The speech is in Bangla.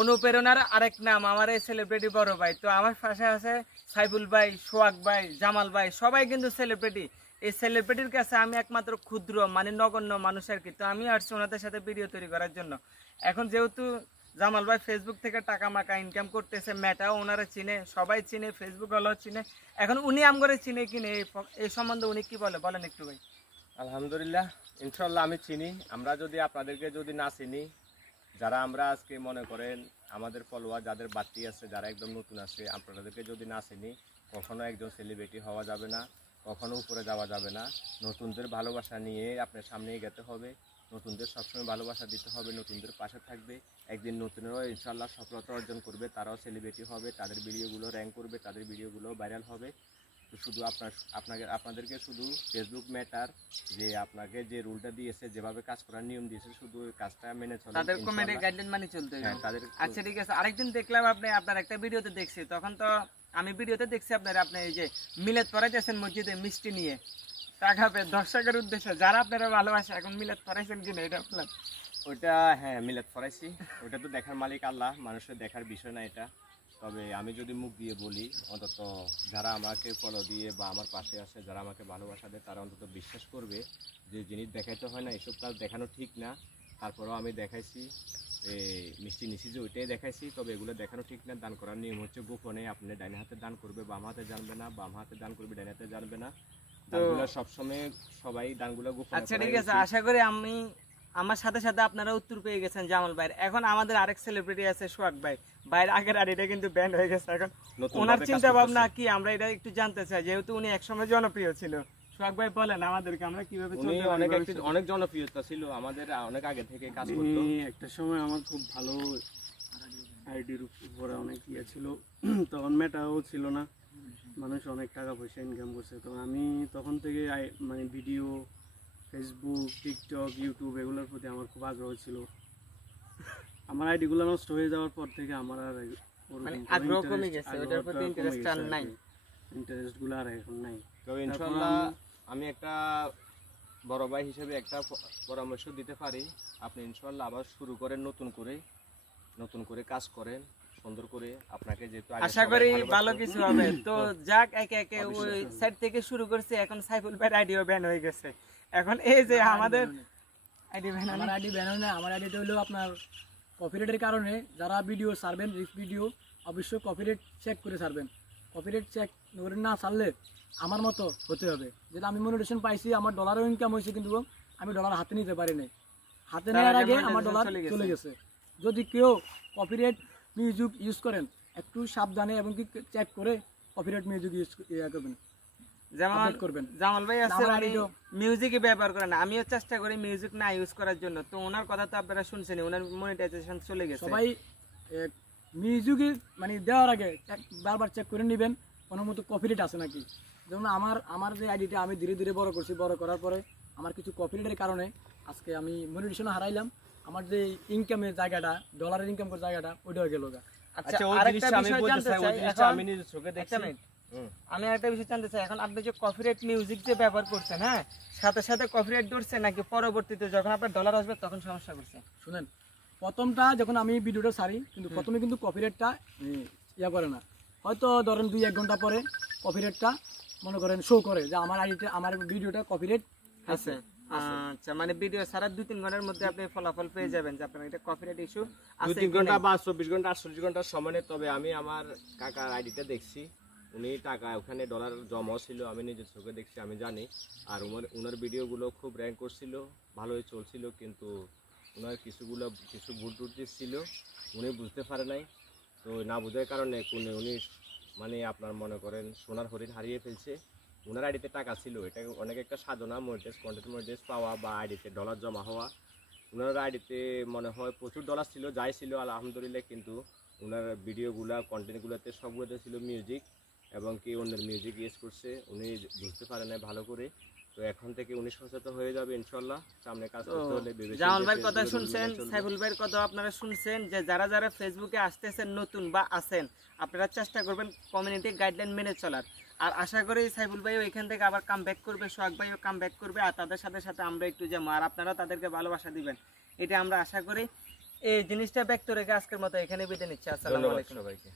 অনুপ্রেরণার আরেক নাম আমার এই সেলিব্রিটি বড় ভাই। তো আমার পাশে আছে সাইফুল ভাই, সোহাগ ভাই, জামাল ভাই, সবাই কিন্তু সেলিব্রিটি। এই সেলিব্রিটির কাছে আমি একমাত্র ক্ষুদ্র মানে নগণ্য মানুষ আর কি। তো আমি আসছি ওনাদের সাথে ভিডিও তৈরি করার জন্য। এখন যেহেতু জামাল ভাই ফেসবুক থেকে টাকা মাকা ইনকাম করতেছে, মেটাও ওনারা চিনে, সবাই চিনে, ফেসবুক হলেও চিনে। এখন উনি আমগরে চিনে কিনে এই সম্বন্ধে উনি কি বলেন একটু ভাই। আলহামদুলিল্লাহ, ইনশাল্লাহ আমি চিনি। আমরা যদি আপনাদেরকে যদি না চিনি, যারা আমরা আজকে মনে করেন আমাদের ফলোয়ার যাদের বাড়তি আছে, যারা একদম নতুন আছে, আপনাদেরকে যদি না চিনি, কখনো একজন সেলিব্রিটি হওয়া যাবে না, কখনো উপরে যাওয়া যাবে না। নতুনদের ভালোবাসা নিয়ে আপনার সামনে এগোতে হবে, নতুনদের সবসময় ভালোবাসা দিতে হবে, নতুনদের পাশে থাকবে। একদিন নতুনরাও ইনশাল্লাহ সফলতা অর্জন করবে, তারাও সেলিব্রিটি হবে, তাদের ভিডিওগুলো র্যাঙ্ক করবে, তাদের ভিডিওগুলো ভাইরাল হবে। তো শুধু আপনাদেরকে শুধু ফেসবুক ম্যাটার যে আপনাকে যে রুলটা দিয়েছে, যেভাবে কাজ করার নিয়ম দিয়েছে, শুধু ওই কাজটা মেনে চলে, তাদের কমেডি গাইডলাইন মানে চলতে হবে। আচ্ছা ঠিক আছে। আরেকদিন দেখলাম আপনার একটা ভিডিওতে দেখছি, তখন তো আমি ভিডিওতে দেখছি আপনি এই যে মিলাদ পড়াইতেছেন মসজিদে মিষ্টি নিয়ে টাকা পেয়ে দর্শকের উদ্দেশ্যে, যারা আপনারা ভালোবাসে। এখন মিলাদ পড়াইছেন কিনা এটা আপনার? ওইটা হ্যাঁ মিলাদ পড়াইছি। ওটা তো দেখার মালিক আল্লাহ, মানুষের দেখার বিষয় না এটা। তবে আমি যদি মুখ দিয়ে বলি, অন্তত যারা আমাকে ফলো দিয়ে বা আমার পাশে আসে, যারা আমাকে ভালোবাসা দেয়, তারা অন্তত বিশ্বাস করবে যে জিনিস দেখাইতে হয় না, এসব কাজ দেখানো ঠিক না। তারপরেও আমি দেখাইছি, মিষ্টি নিছি যে ওইটাই দেখাইছি। তবে এগুলো দেখানো ঠিক না। দান করার নিয়ম হচ্ছে গোপনে। আপনি ডাইন হাতে দান করবে, বাম হাতে জানবে না, বাম হাতে দান করবে, ডাইন হাতে জানবে না। দানগুলো সবসময় সবাই দানগুলো গোপনে। আচ্ছা ঠিক আছে, আশা করি আমার সাথে সাথে আপনারা উত্তর পেয়ে গেছেন জামাল ভাই। এখন আমাদের আরেক সেলিব্রিটি আছে সোহাগ ভাই। ভাইয়ের আগের আইডিটা কিন্তু ব্যান্ড হয়ে গেছে। এখন ওনার চিন্তা ভাবনা কি আমরা এটা একটু জানতে চাই, যেহেতু উনি একসময় জনপ্রিয় ছিল। সোহাগ ভাই বলেন আমাদেরকে, আমরা কিভাবে উনি অনেক জনপ্রিয়তা ছিল আমাদের, অনেক আগে থেকে কাজ করতো। একটা সময় আমার খুব ভালো আইডির উপরে অনেক ইয়ে ছিল, তখন মেটাও ছিল না, মানুষ অনেক টাকা পয়সা ইনকাম করছে। তো আমি তখন থেকে মানে ভিডিও, ফেসবুক, টিকটক, ইউটিউব এগুলোর প্রতি আমার খুব আগ্রহ ছিল। আমার আইডিগুলো নষ্ট হয়ে যাওয়ার পর থেকে আমার আর আগ্রহ কমে গেছে, ওটার প্রতি ইন্টারেস্ট আর নাই, ইন্টারেস্টগুলো আর এখন নাই। তো ইনশাআল্লাহ আমি একটা বড় ভাই হিসেবে একটা পরামর্শ দিতে পারি, আপনি ইনশাআল্লাহ আবার শুরু করেন, নতুন করে কাজ করেন সুন্দর করে। আপনাকে যেহেতু আশা করি ভালো কিছু হবে। তো যাক, একে একে ওই সাইড থেকে শুরু করছে, এখন সাইফুল ভাই আইডিও ব্যান হয়ে গেছে। এখন এই যে আমাদের আইডি ব্যান, আমার আইডি ব্যান হয় না। আমার আইডিটা হলো আপনার কপিরাইটের কারণে যারা ভিডিও ছাড়বেন, রিস্ক ভিডিও, অবশ্যই কপিরাইট চেক করে ছাড়বেন। কপিরাইট চেক করে না ছাড়লে আমার মতো হতে হবে। যেটা আমি মনিটেশন পাইছি, আমার ডলারও ইনকাম হয়েছে, কিন্তু আমি ডলার হাতে নিতে পারি নাই। হাতে নেওয়ার আগে আমার ডলার চলে গেছে। যদি কেউ কপিরাইট মিউজিক ইউজ করেন, একটু সাবধানে এবং কি চেক করে কপিরাইট মিউজিক ইউজ করবেন। জামাল ভাই আছে মিউজিকই ব্যবহার করেন, আমিও চেষ্টা করি মিউজিক না ইউজ করার জন্য। তো ওনার কথা তো আপনারা শুনছেন, ওনার মনিটাইজেশন চলে গেছে। সবাই মিউজিক মানে দেওয়ার আগে বারবার চেক করে নেবেন কোনো মতো কপিরাইট আছে নাকি। যেমন আমার যে আইডিটা আমি ধীরে ধীরে বড় করছি, বড় করার পরে আমার কিছু কপিরাইটের কারণে আজকে আমি মনিটাইজেশন হারাইলাম। আমার যে ইনকামের জায়গাটা, ডলারের ইনকাম করার জায়গাটা, ওইটাও গেল গা। আচ্ছা আরেকটা বিষয় জানতে চাই, আমি নিজের চোখে দেখছি। আমি একটা বিষয় জানতে চাই, এখন আপনি যে কপিরাইট মিউজিক যে ব্যবহার করছেন, হ্যাঁ, সাথে সাথে কপিরাইট ধরছে নাকি পরবর্তীতে যখন আপনার ডলার আসবে তখন সমস্যা করছে? শুনেন, প্রথমটা যখন আমি ভিডিওটা ছাড়ি, কিন্তু প্রথমে কিন্তু কপিরাইটটা ইয়া করে না। হয়তো ধরেন 2-1 ঘন্টা পরে কপিরাইটটা মনে করেন শো করে যে আমার আইডিটা, আমার ভিডিওটা কপিরাইট আছে। আচ্ছা, মানে ভিডিও ছাড়া 2-3 ঘন্টার মধ্যে আপনি ফলাফল পেয়ে যাবেন যে আপনার এটা কপিরাইট ইস্যু আছে। 2-3 ঘন্টা বা 24 ঘন্টা 48 ঘন্টার সময়। তবে আমি আমার কাকার আইডিটা দেখছি, উনি টাকা ওখানে ডলার জমা ছিল, আমি নিজের চোখে দেখছি, আমি জানি। আর ওনার ভিডিওগুলো খুব র্যাঙ্ক করছিল, ভালোই চলছিল, কিন্তু ওনার কিছু ভুল ত্রুটি ছিল, উনি বুঝতে পারে নাই। তো না বোঝার কারণে উনি মানে আপনার মনে করেন সোনার হরিণ হারিয়ে ফেলছে। ওনার আইডিতে টাকা ছিল, এটা অনেক একটা সাধনা, কন্টেন্ট মনিটাইজ পাওয়া বা আইডিতে ডলার জমা হওয়া। ওনার আইডিতে মনে হয় প্রচুর ডলার ছিল, যাই ছিল আলহামদুলিল্লাহ, কিন্তু ওনার ভিডিওগুলা কন্টেন্টগুলোতে সবগুলোতে ছিল মিউজিক, এবং কি অন্যের মিউজিক ইউজ করছে, উনি বুঝতে পারে না ভালো করে। তো এখন থেকে উনি সচেতন হয়ে যাবে ইনশাআল্লাহ, সামনে কাজ করতে হলে। জামাল ভাইয়ের কথা শুনছেন, সাইফুল ভাইয়ের কথা আপনারা শুনছেন, যে যারা যারা ফেসবুকে আসতেছেন নতুন বা আছেন, আপনারা চেষ্টা করবেন কমিউনিটি গাইডলাইন মেনে চলার। আর আশা করি সাইফুল ভাইও এখান থেকে আবার কাম ব্যাক করবে, সোহাগ ভাইও কাম ব্যাক করবে, আর তাদের সাথে সাথে আমরা একটু যাবো, আর আপনারা তাদেরকে ভালোবাসা দিবেন, এটা আমরা আশা করি। এই জিনিসটা ব্যক্ত রেখে আজকের মতো এখানে বিদায় নিচ্ছি। আসসালামু ধন্যবাদ আলাইকুম। সবাইকে।